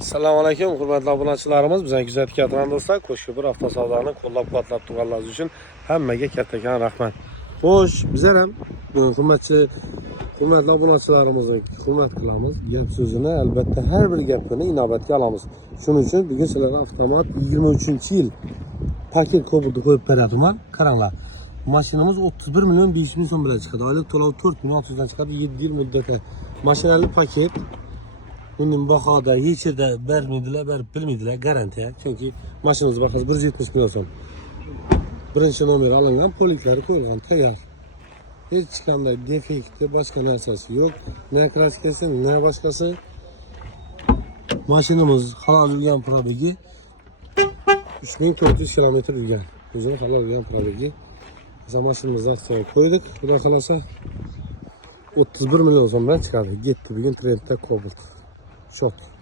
Assalomu alaykum hurmatli obunachilarimiz bizning kuzatayotgan do'stlar qo'shib bir hafta savdoni qo'llab quvvatlab turganlaringiz uchun hammaga kattakon rahmat xo'sh bizlar ham hurmatchi hurmatli obunachilarimizni hurmat qilamiz gap so'zini albatta har bir gapini inobatga olamiz shuning uchun bugun sizlarga avtomat 23 yil paket kobaltni qo'yib beradiman qaranglar mashinamiz 31 milyon 500 ming so'm bilan chiqadi oylik to'lov 4 million 600 dan chiqadi 7 yil muddati mashinali paket Bunun bahoda hech yerda bermaydilar, berib bilmaydilar, garantiya. Chunki mashinamiz bahosi 170 million so'm. Birinchi nomer olingan, poliklari qo'yilgan, tayyor. Hech qanday defekti, boshqa narsasi yo'q. Ne kraskasi, ne boshqasi. Mashinamiz halol yurgan probegi 3400 kilometr yurgan. O'zini halol yurgan probegi. Biz mashinamizni aksiyaga qo'ydik. Xudo xolasa 31 million so'mdan chiqadi. Getdi bugun trendda Cobalt. Shot.